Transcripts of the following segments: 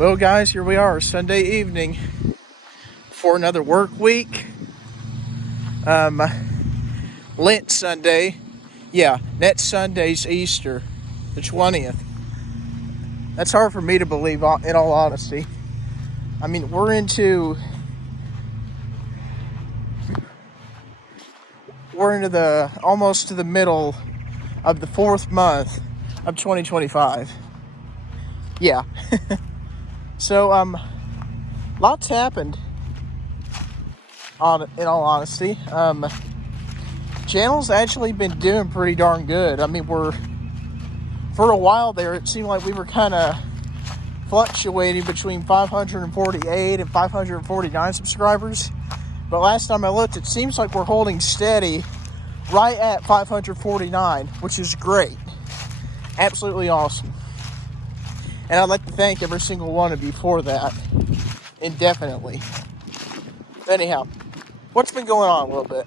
Well, guys, here we are, Sunday evening for another work week. Lent Sunday. Yeah, next Sunday's Easter, the 20th. That's hard for me to believe, in all honesty. I mean, we're into almost to the middle of the fourth month of 2025. Yeah. So, lots happened, in all honesty. Channel's actually been doing pretty darn good. I mean, for a while there, it seemed like we were kind of fluctuating between 548 and 549 subscribers. But last time I looked, it seems like we're holding steady right at 549, which is great. Absolutely awesome. And I'd like to thank every single one of you for that, indefinitely. Anyhow, what's been going on a little bit?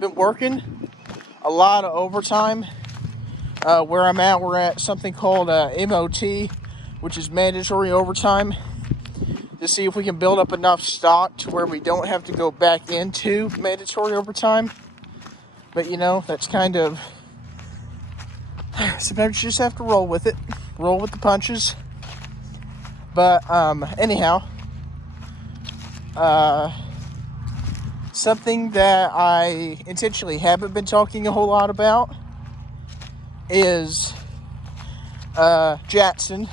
Been working a lot of overtime. Where I'm at, we're at something called MOT, which is mandatory overtime, to see if we can build up enough stock to where we don't have to go back into mandatory overtime. But that's kind of, sometimes you just have to roll with it, roll with the punches. But anyhow, something that I intentionally haven't been talking a whole lot about is Jackson.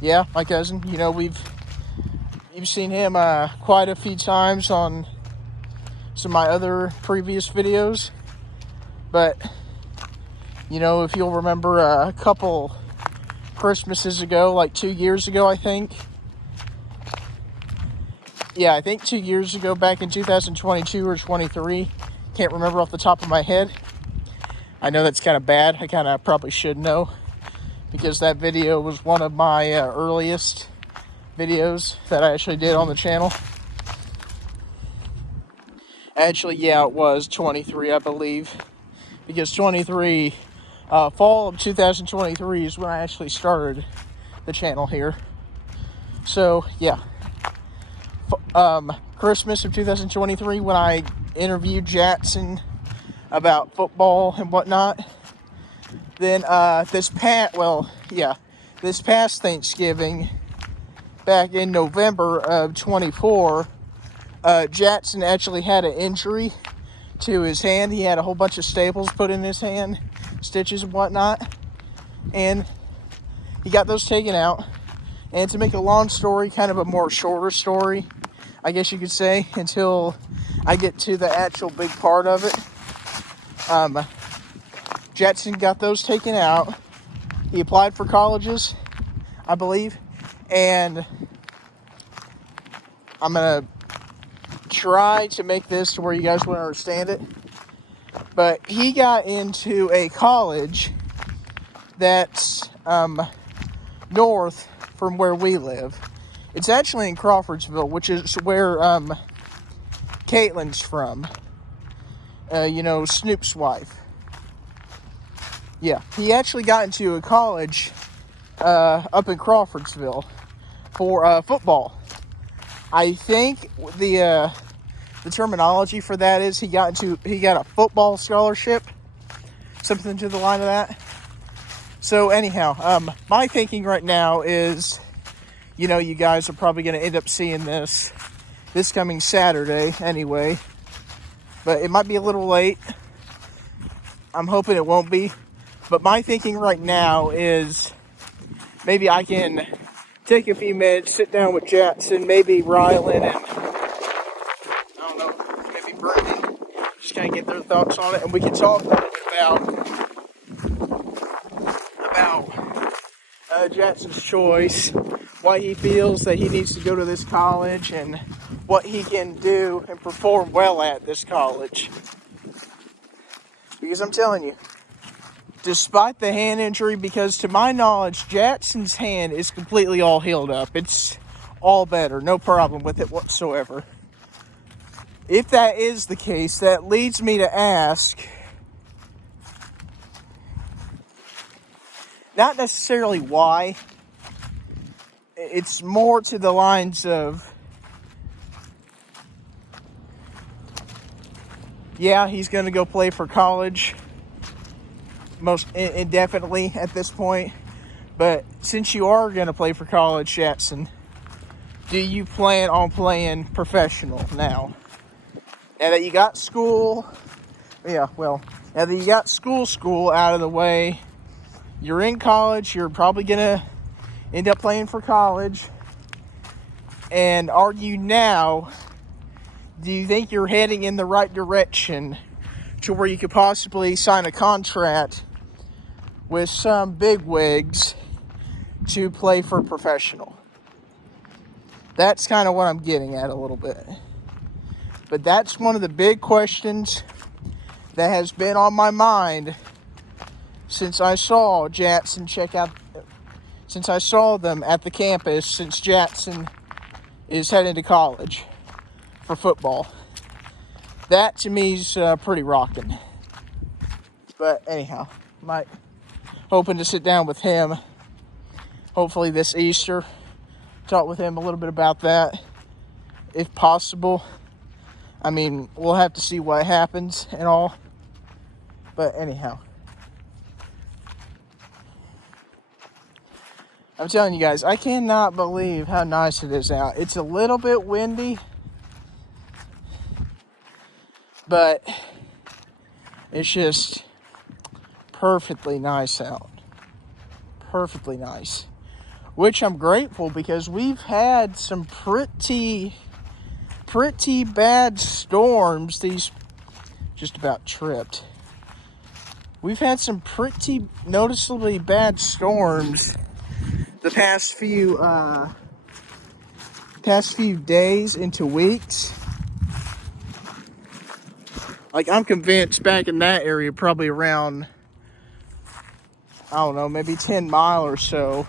Yeah, my cousin. You've seen him quite a few times on some of my other previous videos. But if you'll remember, a couple Christmases ago, like 2 years ago, I think. Yeah, I think 2 years ago, back in 2022 or 23. Can't remember off the top of my head. I know that's kind of bad. I kind of probably should know, because that video was one of my earliest videos that I actually did on the channel. Actually, yeah, it was 23, I believe, because 23, fall of 2023 is when I actually started the channel here. So, yeah. Christmas of 2023, when I interviewed Jackson about football and whatnot. Then this past Thanksgiving, back in November of 24, Jackson actually had an injury to his hand. He had a whole bunch of staples put in his hand, stitches and whatnot, and he got those taken out. And to make a long story, kind of a more shorter story, I guess you could say, until I get to the actual big part of it. Jackson got those taken out. He applied for colleges, I believe, and I'm gonna try to make this to where you guys will understand it. But he got into a college that's north from where we live. It's actually in Crawfordsville, which is where Caitlin's from. Snoop's wife. Yeah, he actually got into a college up in Crawfordsville for football. I think the terminology for that is he got a football scholarship, something to the line of that. So anyhow, my thinking right now is, you guys are probably going to end up seeing this coming Saturday anyway. But it might be a little late. I'm hoping it won't be. But my thinking right now is maybe I can take a few minutes, sit down with Jackson, maybe Rylan, and I don't know, maybe Brandon, just kind of get their thoughts on it, and we can talk a little bit about Jackson's choice, why he feels that he needs to go to this college, and what he can do and perform well at this college. Because I'm telling you, despite the hand injury, because to my knowledge, Jackson's hand is completely all healed up. It's all better. No problem with it whatsoever. If that is the case, that leads me to ask, not necessarily why, it's more to the lines of, yeah, he's going to go play for college, most indefinitely at this point. But since you are going to play for college, Jackson, do you plan on playing professional now? Now that you got school, now that you got school out of the way, you're in college, you're probably going to end up playing for college. And are you now, do you think you're heading in the right direction to where you could possibly sign a contract with some bigwigs to play for professional? That's kind of what I'm getting at a little bit. But that's one of the big questions that has been on my mind since I saw since I saw them at the campus, since Jackson is heading to college for football. That to me is pretty rocking. But anyhow, hoping to sit down with him hopefully this Easter, talk with him a little bit about that if possible. I mean, we'll have to see what happens and all. But anyhow, I'm telling you guys, I cannot believe how nice it is out. It's a little bit windy, but it's just perfectly nice out. Perfectly nice. Which I'm grateful, because we've had some pretty bad storms. These just about tripped. We've had some pretty noticeably bad storms the past few days into weeks. Like, I'm convinced back in that area, probably around, I don't know, maybe 10 mile or so,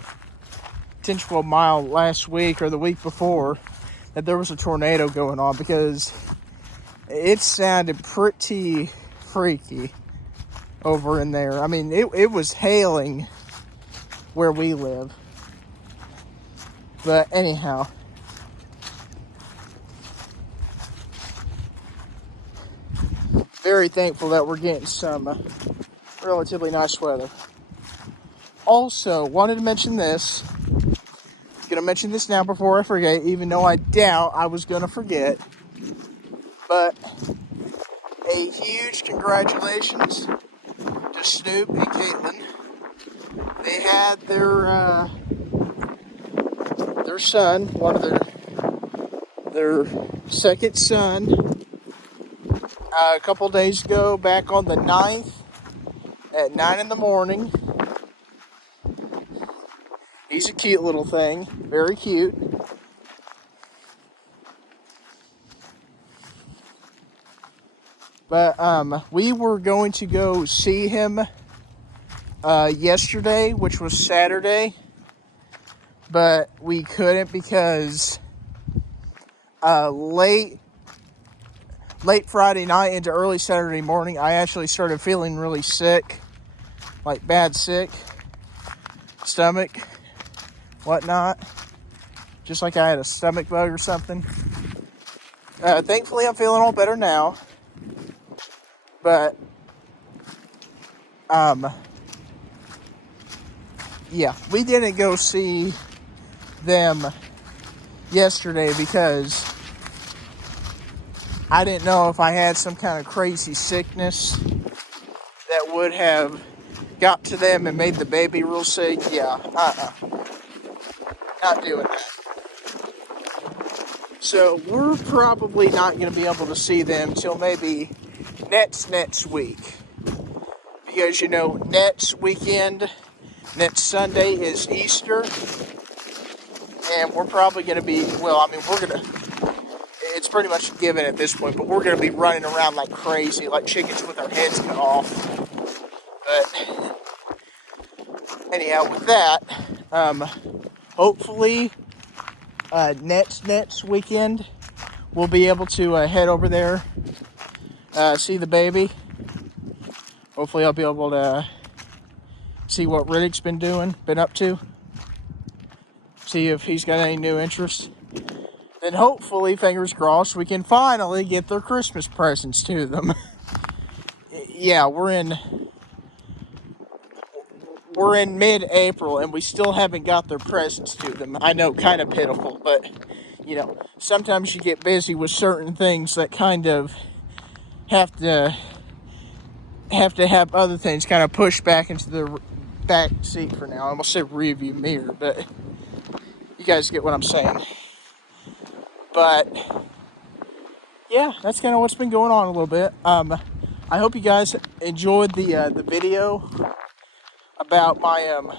10, 12 mile last week or the week before, that there was a tornado going on, because it sounded pretty freaky over in there. I mean, it was hailing where we live. But anyhow, very thankful that we're getting some relatively nice weather. Also, wanted to mention this. Gonna mention this now before I forget, even though I doubt I was gonna forget. But a huge congratulations to Snoop and Caitlin. They had their son, one of their second son, a couple days ago, back on the 9th at 9 in the morning. He's a cute little thing, very cute. But we were going to go see him yesterday, which was Saturday, but we couldn't because late Friday night into early Saturday morning, I actually started feeling really sick, like bad sick, stomach, whatnot, just like I had a stomach bug or something. Thankfully, I'm feeling all better now, but yeah, we didn't go see them yesterday because I didn't know if I had some kind of crazy sickness that would have got to them and made the baby real sick. Yeah, not doing that. So we're probably not going to be able to see them till maybe next week. Because, you know, next weekend, next Sunday is Easter. And we're probably going to be, it's pretty much a given at this point, but we're going to be running around like crazy, like chickens with our heads cut off. But anyhow, with that, hopefully next weekend we'll be able to head over there, see the baby. Hopefully I'll be able to see what Riddick's been up to. see if he's got any new interest. Then hopefully, fingers crossed, we can finally get their Christmas presents to them. Yeah, we're in mid-April and we still haven't got their presents to them. I know, kind of pitiful, but you know, sometimes you get busy with certain things that kind of have to have other things kind of pushed back into the back seat for now. I almost said rearview mirror, but you guys get what I'm saying. But yeah, that's kind of what's been going on a little bit. I hope you guys enjoyed the video about my aunt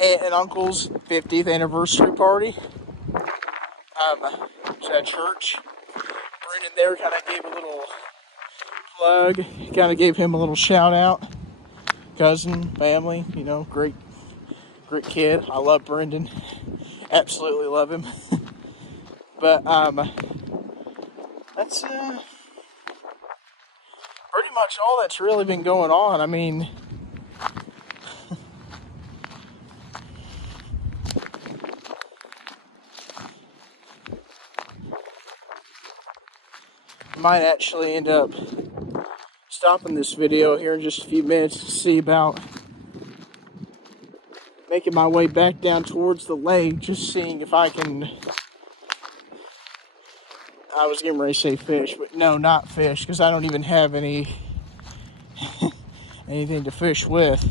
and uncle's 50th anniversary party. It's at church. Brendan there kind of gave a little plug, kind of gave him a little shout out. Cousin, family, you know, great kid. I love Brendan, absolutely love him. But that's pretty much all that's really been going on. I mean, I might actually end up stopping this video here in just a few minutes to see about making my way back down towards the lake, just seeing if I can. I was getting ready to say fish, but no, not fish, because I don't even have anything to fish with.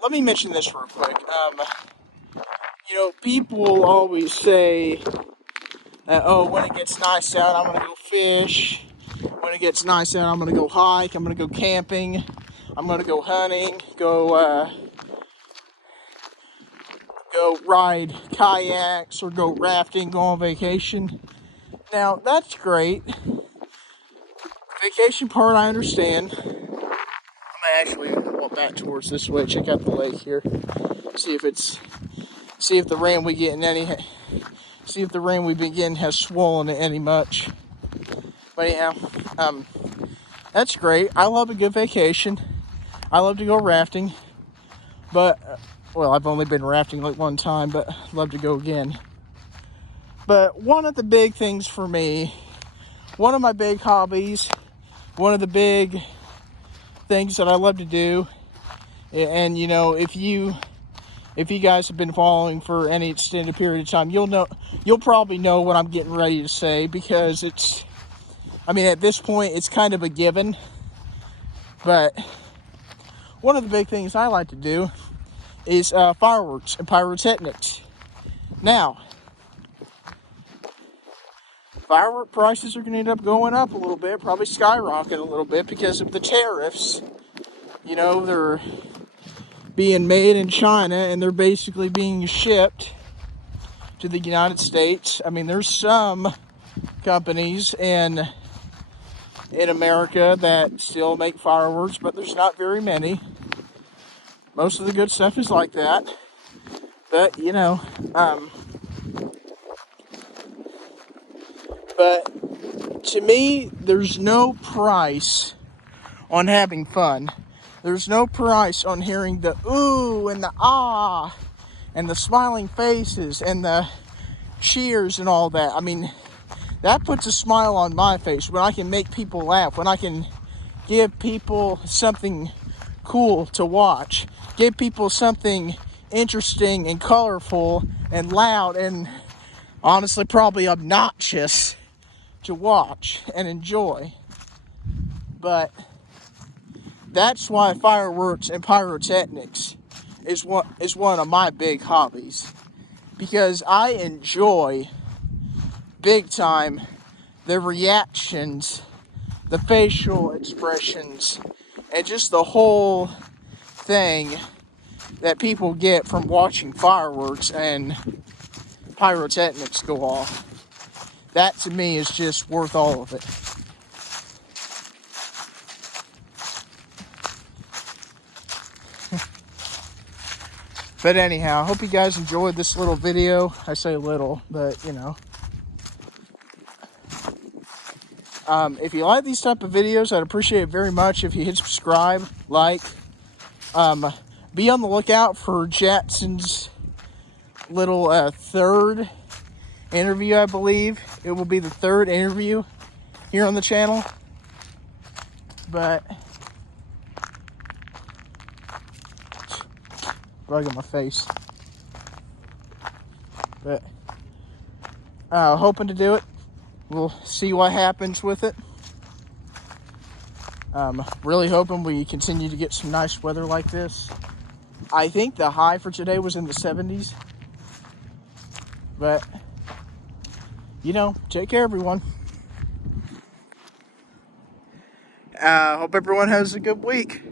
Let me mention this real quick. You know, people will always say that, oh, when it gets nice out, I'm going to go fish. When it gets nice out, I'm going to go hike. I'm going to go camping. I'm going to go hunting. Go ride kayaks or go rafting, go on vacation. Now, that's great. Vacation part, I understand. I'm going to actually walk back towards this way, check out the lake here. See if the rain we get see if the rain we've been getting has swollen it any much. But anyhow, that's great. I love a good vacation. I love to go rafting. But, well, I've only been rafting like one time, but I'd love to go again. But one of the big things for me, one of my big hobbies, one of the big things that I love to do, and you know, if you guys have been following for any extended period of time, you'll probably know what I'm getting ready to say, because at this point, it's kind of a given. But one of the big things I like to do is fireworks and pyrotechnics. Now, firework prices are going to end up going up a little bit, probably skyrocket a little bit because of the tariffs. You know, they're being made in China and they're basically being shipped to the United States. I mean, there's some companies in America that still make fireworks, but there's not very many. Most of the good stuff is like that. But, you know, but to me, there's no price on having fun. There's no price on hearing the ooh and the ah and the smiling faces and the cheers and all that. I mean, that puts a smile on my face when I can make people laugh, when I can give people something cool to watch, give people something interesting and colorful and loud and honestly probably obnoxious to watch and enjoy. But that's why fireworks and pyrotechnics is one of my big hobbies, because I enjoy big time the reactions, the facial expressions, and just the whole thing that people get from watching fireworks and pyrotechnics go off. That to me is just worth all of it. But anyhow, I hope you guys enjoyed this little video. I say little, but you know. If you like these type of videos, I'd appreciate it very much if you hit subscribe, like, be on the lookout for Jackson's little third interview, I believe. It will be the third interview here on the channel. But bug in my face. But hoping to do it. We'll see what happens with it. Really hoping we continue to get some nice weather like this. I think the high for today was in the 70s. But, you know, take care, everyone. Hope everyone has a good week.